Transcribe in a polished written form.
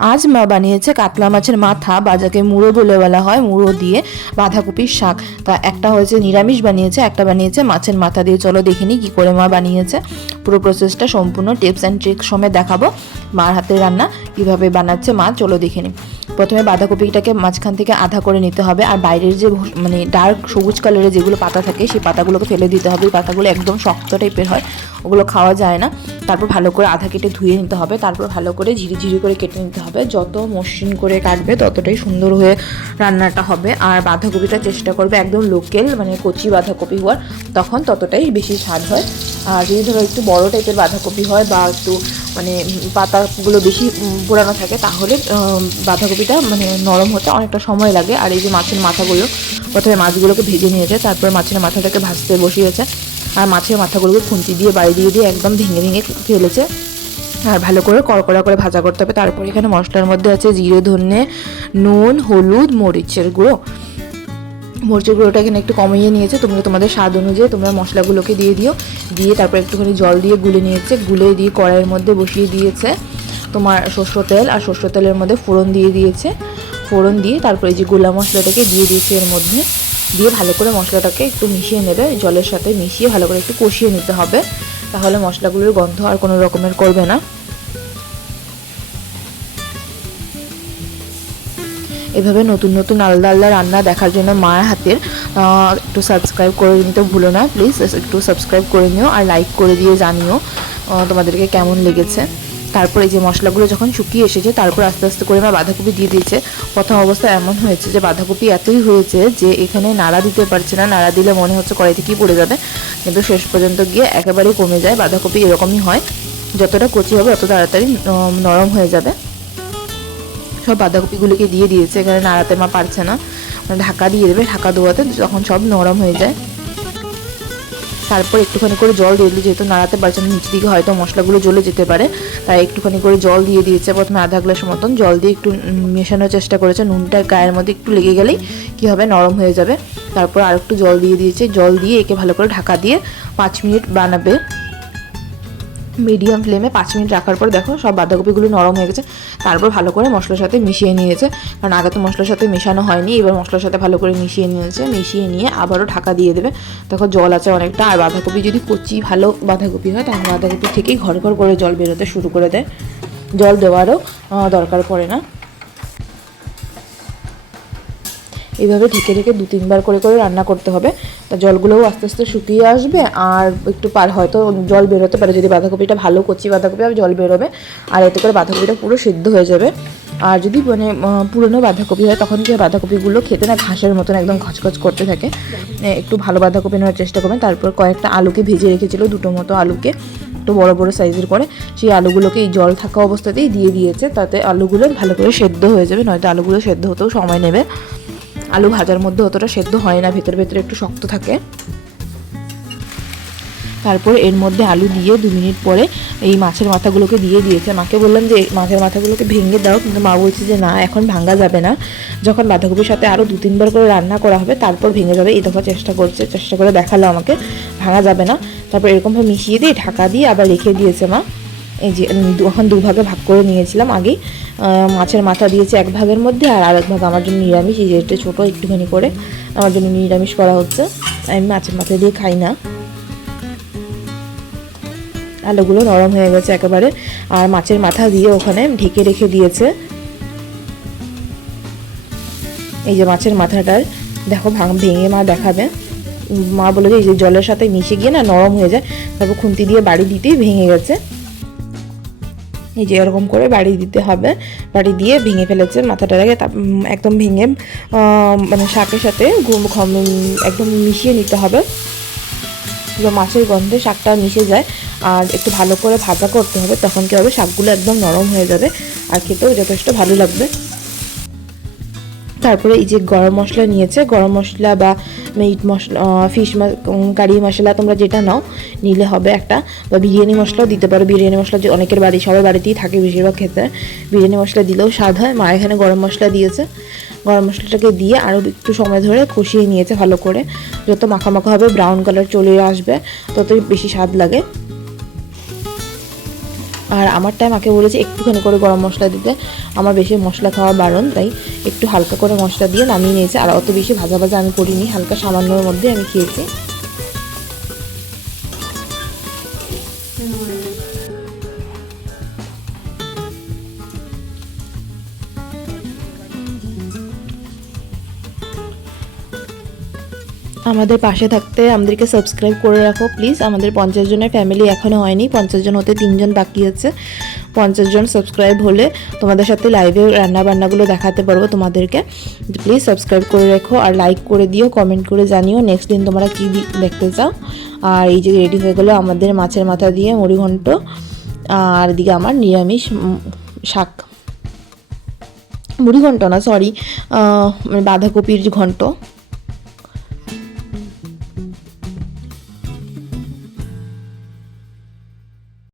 আজ মা বানিয়েছে কাতলা মাছের মাথা বা যাকে মুড়ো বলে বলা হয়, মুড়ো দিয়ে বাঁধাকপির শাক। তা একটা হয়েছে নিরামিষ বানিয়েছে, একটা বানিয়েছে মাছের মাথা দিয়ে। চলো দেখিনি কি করে মা বানিয়েছে। পুরো প্রসেসটা সম্পূর্ণ টিপস অ্যান্ড ট্রিক্স সমেত দেখাবো, মার হাতের রান্না কিভাবে বানাচ্ছে মা। চলো দেখে নিই। প্রথমে বাঁধাকপিটাকে মাঝখান থেকে আধা করে নিতে হবে, আর বাইরের যে মানে ডার্ক সবুজ কালারের যেগুলো পাতা থাকে সেই পাতাগুলোকে ফেলে দিতে হবে। এই পাতাগুলো একদম শক্ত টাইপের হয়, ওগুলো খাওয়া যায় না। তারপর ভালো করে আধা কেটে ধুয়ে নিতে হবে, তারপর ভালো করে ঝিরি করে কেটে নিতে হবে। যত মসৃণ করে কাটবে ততটাই সুন্দর হয়ে রান্নাটা হবে। আর বাঁধাকপিটা চেষ্টা করবে একদম লোকাল মানে কচি বাঁধাকপি হওয়ার, তখন ততটাই বেশি স্বাদ হয়। আর যদি ধরো একটু বড় টাইপের বাঁধাকপি হয় বা একটু মানে পাতাগুলো বেশি পুরানো থাকে, তাহলে বাঁধাকপিটা মানে নরম হতে অনেকটা সময় লাগে। আর এই যে মাছের মাথাগুলো, প্রথমে মাছগুলোকে ভেজে নিয়েছে, তারপর মাছের মাথাটাকে ভাজতে বসিয়েছে। আর মাছের মাথাগুলোকে খুন্তি দিয়ে বাড়ি দিয়ে একদম ভেঙে ফেলেছে। আর ভালো করে কড়কড়া করে ভাজা করতে হবে। তারপর এখানে মশলার মধ্যে আছে জিরে, ধনে, নুন, হলুদ, মরিচের গুঁড়ো। মরিচের গুঁড়োটা এখানে একটু কমিয়ে নিয়েছে, তোমরা তোমাদের স্বাদ অনুযায়ী তোমরা মশলাগুলোকে দিয়ে দিও। দিয়ে তারপর একটুখানি জল দিয়ে গুলে নিয়েছে, গুলে দিয়ে কড়াইয়ের মধ্যে বসিয়ে দিয়েছে তোমার সরষের তেল। আর সরষের তেলের মধ্যে ফোড়ন দিয়ে দিয়েছে। ফোড়ন দিয়ে তারপরে যে গোলা মশলাটাকে দিয়ে দিয়েছে এর মধ্যে, দিয়ে ভালো করে মশলাটাকে একটু মিশিয়ে নেবে, জলের সাথে মিশিয়ে ভালো করে একটু কষিয়ে নিতে হবে, তাহলে মশলাগুলোর গন্ধ আর কোনো রকমের করবে না। এভাবে নতুন নতুন আলাদা আলাদা রান্না দেখার জন্য মায়ের হাতের একটু সাবস্ক্রাইব করে নিতে ভুলো না প্লিজ। একটু সাবস্ক্রাইব করে নিও আর লাইক করে দিয়ে জানিও তোমাদেরকে কেমন লেগেছে। তারপরে এই যে মশলাগুলো যখন শুকিয়ে এসেছে, তারপর আস্তে আস্তে করে মা বাঁধাকপি দিয়ে দিয়েছে। প্রথম অবস্থা এমন হয়েছে যে বাঁধাকপি এতই হয়েছে যে এখানে নাড়া দিতে পারছে না, নাড়া দিলে মনে হচ্ছে কড়াই থেকেই পড়ে যাবে, কিন্তু শেষ পর্যন্ত গিয়ে একেবারেই কমে যায়। বাঁধাকপি এরকমই হয়, যতটা কচি হবে তত তাড়াতাড়ি নরম হয়ে যাবে। সব বাঁধাকপিগুলোকে দিয়ে দিয়েছে, এখানে নাড়াতে মা পারছে না, ঢাকা দিয়ে দেবে, ঢাকা দেওয়াতে যখন সব নরম হয়ে যায়। তারপর একটুখানি করে জল দিয়ে দিল, যেহেতু নাড়াতে পারছে না, নিচের দিকে হয়তো মশলাগুলো জ্বলে যেতে পারে, তাই একটুখানি করে জল দিয়ে দিয়েছে। প্রথমে আধা গ্লাস মতন জল দিয়ে একটু মেশানোর চেষ্টা করেছে, নুনটা গায়ের মধ্যে একটু লেগে গেলেই কী হবে, নরম হয়ে যাবে। তারপর আর একটু জল দিয়ে দিয়েছে, জল দিয়ে একে ভালো করে ঢাকা দিয়ে 5 মিনিট বানাবে। মিডিয়াম ফ্লেমে 5 মিনিট রাখার পর দেখো সব বাঁধাকপিগুলো নরম হয়ে গেছে। তারপর ভালো করে মশলার সাথে মিশিয়ে নিয়েছে, কারণ আগে তো মশলার সাথে মেশানো হয়নি, এবার মশলার সাথে ভালো করে মিশিয়ে নিয়েছে। মিশিয়ে নিয়ে আবারও ঢাকা দিয়ে দেবে। দেখো জল আছে অনেকটা, আর বাঁধাকপি যদি কচি ভালো বাঁধাকপি হয় তাহলে বাঁধাকপি থেকেই ঘর করে জল বেরোতে শুরু করে দেয়, জল দেওয়ারও দরকার পড়ে না। এইভাবে ঢেকে 2-3 বার করে রান্না করতে হবে। তা জলগুলোও আস্তে আস্তে শুকিয়ে আসবে, আর একটু হয়তো জল বেরোতে পারে, যদি বাঁধাকপিটা ভালো কচি বাঁধাকপি হবে জল বেরোবে, আর এতে করে বাঁধাকপিটা পুরো সিদ্ধ হয়ে যাবে। আর যদি মানে পুরনো বাঁধাকপি হয় তখন কি বাঁধাকপিগুলো খেতে না ঘাসের মতন একদম খচখচ করতে থাকে। একটু ভালো বাঁধাকপি নেওয়ার চেষ্টা করবেন। তারপর কয়েকটা আলুকে ভেজে রেখেছিল, 2টো মতো আলুকে একটু বড় বড় সাইজের করে, সেই আলুগুলোকে এই জল থাকা অবস্থাতেই দিয়ে দিয়েছে, তাতে আলুগুলো ভালো করে সেদ্ধ হয়ে যাবে, নয়তো আলুগুলো সেদ্ধ হতেও সময় নেবে। আলু ভাজার মধ্যে অতটা সেদ্ধ হয় না, ভেতরে একটু শক্ত থাকে। তারপর এর মধ্যে আলু দিয়ে 2 মিনিট পরে এই মাছের মাথাগুলোকে দিয়ে দিয়েছে। মাকে বললাম যে মাছের মাথাগুলোকে ভেঙে দাও, কিন্তু মা বলছে যে না, এখন ভাঙা যাবে না, যখন বাঁধাকপির সাথে আরও 2-3 বার করে রান্না করা হবে তারপর ভেঙে যাবে। এই দফা চেষ্টা করে দেখালো আমাকে, ভাঙা যাবে না। তারপর এরকমভাবে মিশিয়ে দিয়ে ঢাকা দিয়ে আবার রেখে দিয়েছে মা। এই যে এখন 2 ভাগে ভাগ করে নিয়েছিলাম আগেই। মাছের মাথা দিয়েছে 1 ভাগের মধ্যে, আর আরেক ভাগ আমার জন্য নিরামিষ, এই যে ছোটো একটুখানি করে আমার জন্য নিরামিষ করা হচ্ছে। আমি মাছের মাথা দিয়ে খাই না। আলুগুলো নরম হয়ে গেছে একেবারে, আর মাছের মাথা দিয়ে ওখানে ঢেকে রেখে দিয়েছে। এই যে মাছের মাথাটার দেখো ভেঙে মা দেখাবে। মা বলে যে এই যে জলের সাথে মিশে গিয়ে না নরম হয়ে যায়, তারপর খুন্তি দিয়ে বাড়ি দিতেই ভেঙে গেছে। এই যে এরকম করে বাড়ি দিতে হবে, বাড়ি দিয়ে ভেঙে ফেলেছে মাথাটাকে, একদম ভেঙে মানে শাকের সাথে একদম মিশিয়ে নিতে হবে, পুরো মাছের গন্ধে শাকটা মিশে যায়। আর একটু ভালো করে ভাজা করতে হবে, তখন কী হবে, শাকগুলো একদম নরম হয়ে যাবে আর খেতেও যথেষ্ট ভালো লাগবে। তারপরে এই যে গরম মশলা নিয়েছে, গরম মশলা বা মিট মশলা, ফিশ কারি মশলা তোমরা যেটা নাও নিলে হবে একটা, বা বিরিয়ানি মশলাও দিতে পারো। বিরিয়ানি মশলা যে অনেকের সবার বাড়িতেই থাকে বেশিরভাগ ক্ষেত্রে, বিরিয়ানি মশলা দিলেও স্বাদ হয়। মা এখানে গরম মশলা দিয়েছে, গরম মশলাটাকে দিয়ে আরও একটু সময় ধরে কষিয়ে নিয়েছে ভালো করে, যত মাখা মাখা হবে, ব্রাউন কালার চলে আসবে, ততই বেশি স্বাদ লাগে। আর আমারটাই মাকে বলেছি একটুখানি করে গরম মশলা দিতে, আমার বেশি মশলা খাওয়া বারণ, তাই একটু হালকা করে মশলা দিয়ে নামিয়ে নিয়েছে। আর অত বেশি ভাজা ভাজা আমি করিনি, হালকা সামান্যর মধ্যে আমি খেয়েছি। আমাদের পাশে থাকতে আমাদেরকে সাবস্ক্রাইব করে রাখো প্লিজ। আমাদের 50 জনের ফ্যামিলি এখনও হয়নি, 50 জন হতে 3 জন বাকি আছে। 50 জন সাবস্ক্রাইব হলে তোমাদের সাথে লাইভে রান্নাবান্নাগুলো দেখাতে পারবো তোমাদেরকে। প্লিজ সাবস্ক্রাইব করে রেখো আর লাইক করে দিও, কমেন্ট করে জানিও নেক্সট দিন তোমরা কী দেখতে চাও। আর এই যে রেডি হয়ে গেলো আমাদের মাছের মাথা দিয়ে মুড়িঘণ্ট, আর এদিকে আমার নিরামিষ শাক, মুড়িঘণ্ট না সরি, বাঁধাকপির ঘণ্ট।